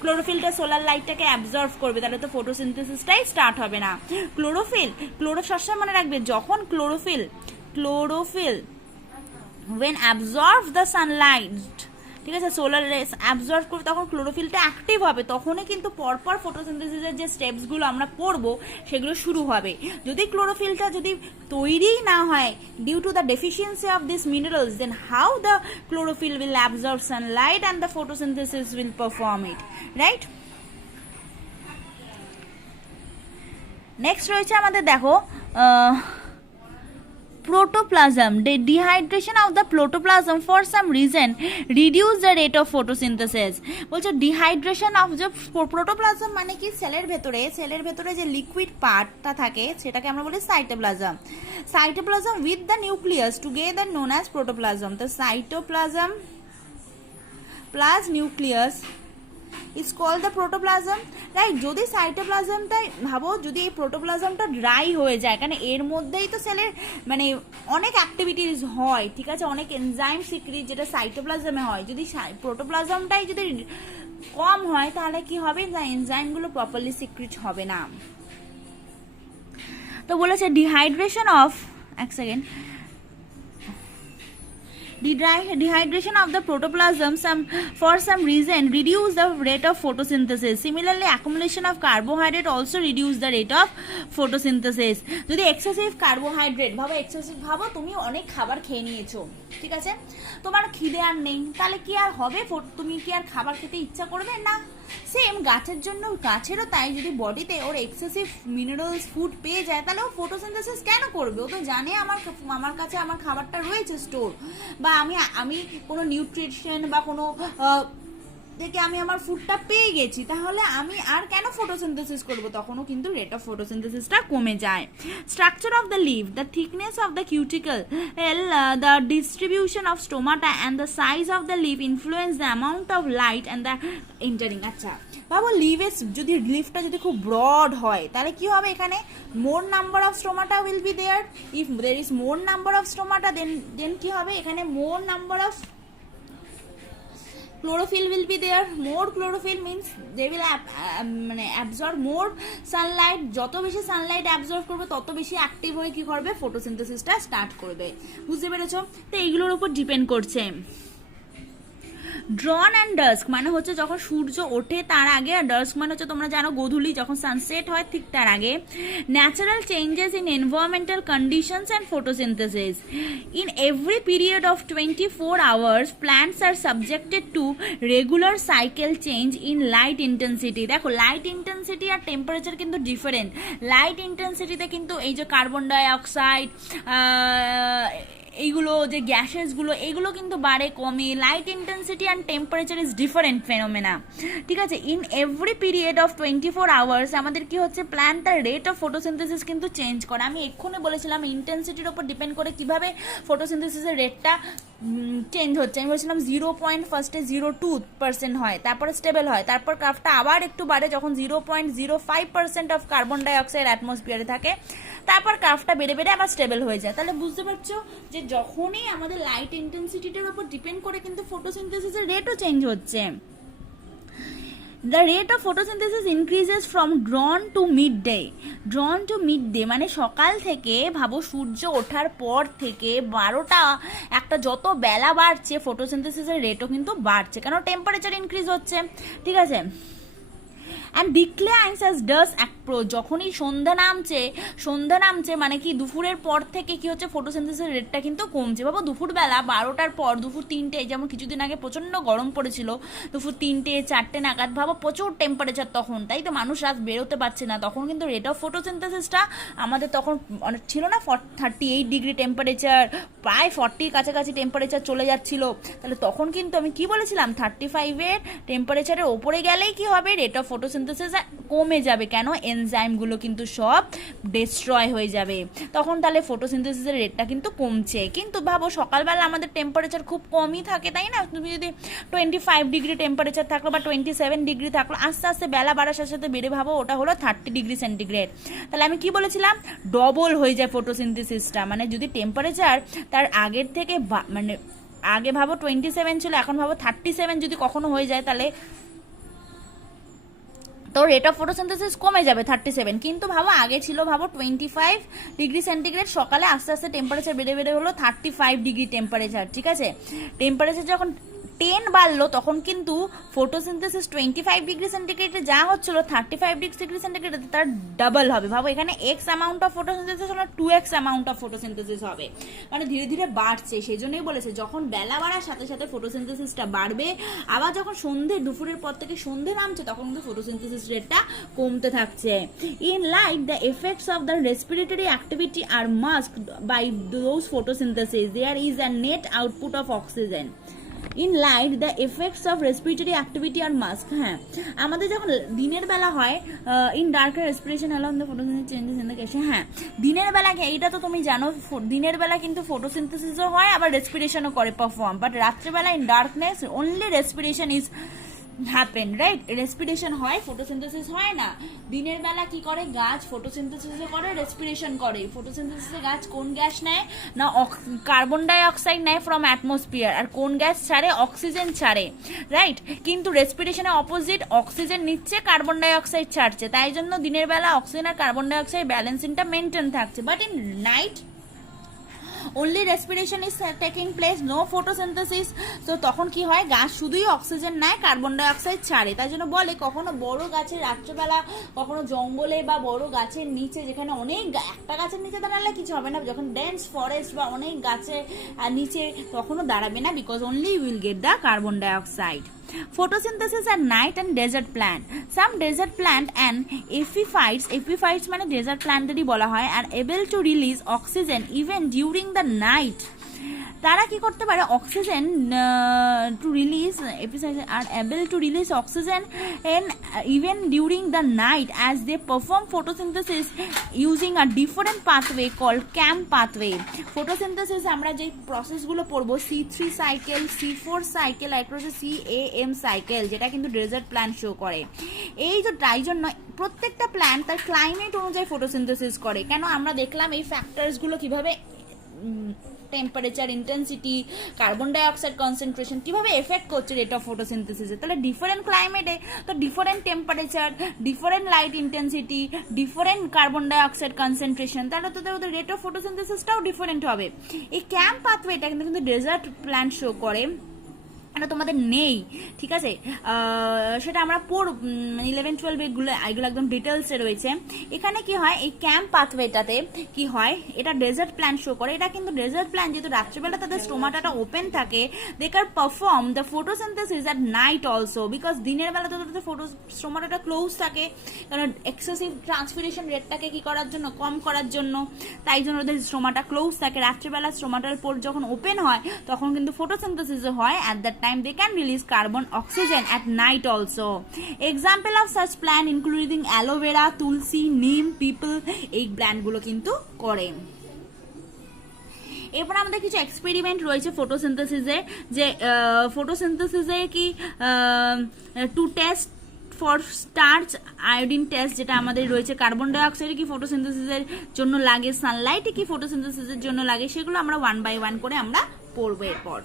ক্লোরোফিলটা সোলার লাইটটাকে অ্যাবজর্ব করবে, তাহলে তো ফটোসিনথেসিসটাই স্টার্ট হবে না. সবসময় মনে রাখবে, যখন chlorophyll when absorb the sunlight, ঠিক আছে, সোলার রেস অ্যাবজর্ব করবে, তখন ক্লোরোফিলটা অ্যাক্টিভ হবে, তখনই কিন্তু পরপর ফটোসিনথেসিসের যে স্টেপসগুলো আমরা পড়বো সেগুলো শুরু হবে. যদি ক্লোরোফিলটা যদি তৈরি না হয় due to the deficiency of this minerals, then how the chlorophyll will absorb sunlight and the photosynthesis will perform it, right? Next রয়েছে আমাদের দেখো protoplasm. The dehydration of the protoplasm for some reason reduce the rate of photosynthesis. বলছে dehydration of the protoplasm মানে কি সেলের ভেতরে যে liquid পার্টটা থাকে সেটাকে আমরা বলি cytoplasm. Cytoplasm with the nucleus together known as protoplasm. তো cytoplasm plus nucleus is called the protoplasm, right. যদি সাইটোপ্লাজমটা ভাবো, যদি এই প্রোটোপ্লাজমটা ড্রাই হয়ে যায়, কারণ এর মধ্যেই তো সেলের মানে অনেক অ্যাক্টিভিটিস হয়, ঠিক আছে, অনেক এনজাইম সিক্রিট যেটা সাইটোপ্লাজমে হয়। যদি প্রোটোপ্লাজমটাই যদি কম হয় তাহলে কি হবে, এনজাইমগুলো প্রপারলি সিক্রিট হবে না। তো বলেছে ডিহাইড্রেশন অফ, এক second, dehydration of the protoplasm for some reason reduce the rate of photosynthesis. Similarly, accumulation of carbohydrate also reduce the rate of photosynthesis. যদি এক্সেসিভ কার্বোহাইড্রেট ভাবো তুমি অনেক খাবার খেয়ে নিয়েছো, ঠিক আছে, তোমার খিদে আর নেই, তাহলে কি আর হবে, তুমি কি আর খাবার খেতে ইচ্ছা করবে না? সেম গাছেরও তাই, যদি বডিতে ওর এক্সেসিভ মিনারেলস ফুড পেয়ে যায় তাহলে ও ফটোসিনথেসিস কেন করবে? ও তো জানে আমার কাছে আমার খাবারটা রয়েছে স্টোর, বা আমি কোনো নিউট্রিশন বা কোনো থেকে আমি আমার ফুডটা পেয়ে গেছি, তাহলে আমি আর কেন ফটোসিনথেসিস করব? তখনও কিন্তু রেট অফ ফটোসিনথেসিসটা কমে যায়। Structure of the leaf, the thickness of the cuticle, the distribution of stomata and the size of the leaf influence the amount of light and the entering. আচ্ছা বাবু, লিভটা যদি খুব ব্রড হয় তাহলে কি হবে? এখানে more number of stomata will be there. If there is more number of stomata then কি হবে? এখানে more number of chlorophyll will be there. More chlorophyll means they will absorb more sunlight. যত বেশি সানলাইট অ্যাবজর্ব করবে তত বেশি active হয়ে কি করবে? ফটোসিনথেসিসটা স্টার্ট করবে। বুঝতে পেরেছো? তো এইগুলোর উপর ডিপেন্ড করছে। ড্রন অ্যান্ড ডাস্ক মানে হচ্ছে যখন সূর্য ওঠে তার আগে, আর ডাস্ক মানে হচ্ছে তোমরা জানো গোধূলি যখন সানসেট হয় ঠিক তার আগে। Natural changes in environmental conditions and photosynthesis. In every period of 24 hours plants are subjected to regular cycle change in light intensity. দেখো লাইট ইন্টেন্সিটি আর টেম্পারেচার কিন্তু ডিফারেন্ট। লাইট ইন্টেন্সিটিতে কিন্তু এই যে কার্বন ডাই অক্সাইড, এইগুলো যে গ্যাসেসগুলো এগুলো কিন্তু বাড়ে কমে। Light intensity and temperature is different phenomena, ঠিক আছে। In every period of 24 hours আমাদের কি হচ্ছে? প্ল্যান্ট তার রেট অফ ফটোসিনথেসিস কিন্তু চেঞ্জ করে। আমি এক্ষুনি বলেছিলাম ইন্টেন্সিটির ওপর ডিপেন্ড করে কিভাবে ফটোসিনথেসিসের রেটটা চেঞ্জ হচ্ছে। আমি বলছিলাম 0.02% হয়, তারপরে স্টেবল হয়, তারপর কার্ভটা আবার একটু বাড়ে যখন 0.05% অফ কার্বন ডাই অক্সাইড অ্যাটমসফিয়ারে থাকে, তারপর কার্ভটা বেড়ে আবার স্টেবল হয়ে যায়। তাহলে বুঝতে পারছো যে যখনই আমাদের লাইট ইন্টেন্সিটিটার উপর ডিপেন্ড করে কিন্তু ফটোসিনথেসিসের রেটও চেঞ্জ হচ্ছে। The rate of photosynthesis increases from dawn to midday. Dawn to midday মানে সকাল থেকে, ভাবো সূর্য ওঠার পর থেকে 12টা একটা যত বেলা বাড়ছে ফটোসিনথেসিসের রেটও কিন্তু বাড়ছে, কারণ টেম্পারেচার ইনক্রিজ হচ্ছে, ঠিক আছে। And declines as dusk approach. যখনই সন্ধ্যা নামছে মানে কি দুপুরের পর থেকে কি হচ্ছে? ফটোসিনথেসিসের রেটটা কিন্তু কমছে। বাবা দুপুরবেলা 12টার পর, দুপুর 3টে, যেমন কিছুদিন আগে প্রচণ্ড গরম পড়েছিল, দুপুর 3টে 4টে নাগাদ, ভাবো প্রচুর টেম্পারেচার তখন, তাই তো মানুষ রাত বেরোতে পারছে না, তখন কিন্তু রেট অফ ফটোসিনথেসিসটা আমাদের তখন অনেক ছিল না, 38 ডিগ্রি টেম্পারেচার, প্রায় 40 কাছাকাছি টেম্পারেচার চলে যাচ্ছিল। তাহলে তখন কিন্তু আমি কি বলেছিলাম? 35-এর টেম্পারেচারের ওপরে গেলেই কি হবে? রেট অফ ফটোসিনথেসিস কমে যাবে। কেন? এনজাইমগুলো কিন্তু সব ডিস্ট্রয় হয়ে যাবে তখন, তাহলে ফটোসিনথেসিসের রেটটা কিন্তু কমছে। কিন্তু ভাবো সকালবেলা আমাদের টেম্পারেচার খুব কমই থাকে, তাই না? তুমি যদি 25 ডিগ্রি টেম্পারেচার থাকলো বা 27 ডিগ্রি থাকলো, আস্তে আস্তে বেলা বাড়ার সাথে সাথে বেড়ে ভাবো ওটা হলো 30 ডিগ্রি সেন্টিগ্রেড। তাহলে আমি কি বলেছিলাম? ডবল হয়ে যায় ফটোসিনথেসিসটা। মানে যদি টেম্পারেচার তার আগের থেকে মানে আগে ভাবো 27 ছিল, এখন ভাবো 37 যদি কখনো হয়ে যায় তাহলে তো রেট অফ ফটোসিনথেসিস কমে যাবে 37। কিন্তু ভাবো আগে ছিল 25 ডিগ্রি সেন্টিগ্রেড, সকালে আস্তে আস্তে টেম্পারেচার বেড়ে হলো 35 ডিগ্রি টেম্পারেচার, ঠিক আছে। টেম্পারেচার যখন 10 বাড়লো তখন কিন্তু ফটোসিনথেসিস 25 ডিগ্রি সেন্টিগ্রেডে যা হচ্ছিল 35 ডিগ্রি সেন্টিগ্রেডে তার ডাবল হবে। ভাবো এখানে এক্স অ্যামাউন্ট অফ ফটোসিনথেসিস হলো 2x অ্যামাউন্ট অফ ফটোসিনথেসিস হবে, মানে ধীরে ধীরে বাড়ছে। সেই জন্যই বলেছে যখন বেলা বাড়ার সাথে সাথে ফটোসিনথেসিসটা বাড়বে, আবার যখন দুপুরের পর থেকে সন্ধে নামছে তখন কিন্তু ফটোসিনথেসিস রেটটা কমতে থাকছে। In light the effects of the respiratory activity are masked by those photosynthesis, there is a net output of oxygen. In light the effects of respiratory activity are mask, হ্যাঁ আমাদের যখন দিনের বেলা হয় in darker respiration along the photosynthesis changes in the gas, হ্যাঁ দিনের বেলা এইটা তো তুমি জানো, দিনের বেলা কিন্তু ফটোসিনথেসিসও হয় আবার রেসপিরেশনও করে পারফর্ম, বাট রাত্রেবেলা in darkness only respiration is happen, right? Respiration হয়, ফটোসিনথেসিস হয় না। দিনের বেলা কি করে গাছ ফটোসিনথেসিসও করে, রেসপিরেশন করে। ফটোসিনথেসিসে গাছ কোন গ্যাস নেয় না কার্বন ডাই অক্সাইড নেয় ফ্রম অ্যাটমসফিয়ার, আর কোন গ্যাস ছাড়ে অক্সিজেন ছাড়ে, রাইট? কিন্তু রেসপিরেশনে অপোজিট, অক্সিজেন নিচ্ছে কার্বন ডাই অক্সাইড ছাড়ছে, তাই জন্য দিনের বেলা অক্সিজেন আর কার্বন ডাই অক্সাইড ব্যালেন্সিংটা মেনটেন থাকছে, but in night only respiration is taking place, no photosynthesis। তো তখন কি হয় গাছ শুধুই অক্সিজেন নেয়, কার্বন ডাই অক্সাইড ছাড়ে। তাই জন্য বলে কখনো বড় গাছের রাত্রেবেলা, কখনো জঙ্গলে বা বড় গাছের নিচে, যেখানে অনেক একটা গাছের নিচে দাঁড়ালে কিছু হবে না, যখন ডেন্স ফরেস্ট বা অনেক গাছের নিচে তখনও দাঁড়াবে না, because only you will get the carbon dioxide। Photosynthesis at night and desert plant. Some desert plant and epiphytes মানে desert planterই বলা হয়, are able to release oxygen even during the night। তারা কি করতে পারে oxygen to release, are able to release oxygen even during the night as they perform photosynthesis using a different pathway called camp pathway. Photosynthesis আমরা যে প্রসেসগুলো পড়বো C3 cycle, C4 cycle, আর হচ্ছে CAM cycle, যেটা কিন্তু ডেজার্ট প্ল্যান্ট শো করে। এই যে তাই জন্য প্রত্যেকটা প্ল্যান্ট তার ক্লাইমেট অনুযায়ী ফটোসিনথেসিস করে। কেন আমরা দেখলাম এই ফ্যাক্টরসগুলো কিভাবে temperature, intensity, carbon dioxide concentration কিভাবে এফেক্ট করছে রেট অফ ফটোসিনথেসিসে। তাহলে ডিফারেন্ট ক্লাইমেটে তো different temperature, different light intensity, different carbon dioxide concentration, তাহলে তো ওদের রেট অফ ফটোসিনথেসিসটাও ডিফারেন্ট হবে। এই ক্যাম্প পাথওয়েটা কিন্তু ডেজার্ট প্ল্যান্ট শো করে, এটা তোমাদের নেই, ঠিক আছে? সেটা আমরা 11-12 এগুলো একদম ডিটেলসে রয়েছে। এখানে কি হয় এই ক্যাম্প পাথওয়েটাতে কি হয়, এটা ডেজার্ট প্ল্যান্ট শো করে। এটা কিন্তু ডেজার্ট প্ল্যান্ট যেহেতু রাত্রেবেলা তাদের স্টোমাটাটা ওপেন থাকে, they can perform the photosynthesis at night also, because দিনের বেলা তো তাদের স্টোমাটাটা ক্লোজ থাকে, কারণ এক্সেসিভ ট্রান্সপিরেশন রেটটাকে কি করার জন্য, কম করার জন্য, তাই জন্য ওদের স্টোমাটা ক্লোজ থাকে। রাত্রেবেলা স্টোমাটার পোর যখন ওপেন হয় তখন কিন্তু ফটোসিনথেসিস হয়, at that time they can release carbon oxygen at night also. Example of such plant including aloe vera, tulsi, neem, people, এই প্ল্যান্ট গুলো কিন্তু করে। এরপর আমাদের কিছু এক্সপেরিমেন্ট রয়েছে ফটোসিনথেসিসে, যে ফটোসিনথেসিসে কি to test for starch iodine test, যেটা আমাদের রয়েছে কার্বন ডাই অক্সাইড কি ফটোসিনথেসিসের জন্য লাগে, সানলাইটে কি ফটোসিনথেসিসের জন্য লাগে, সেগুলো আমরা 1 by 1 করে আমরা পড়বো এরপর।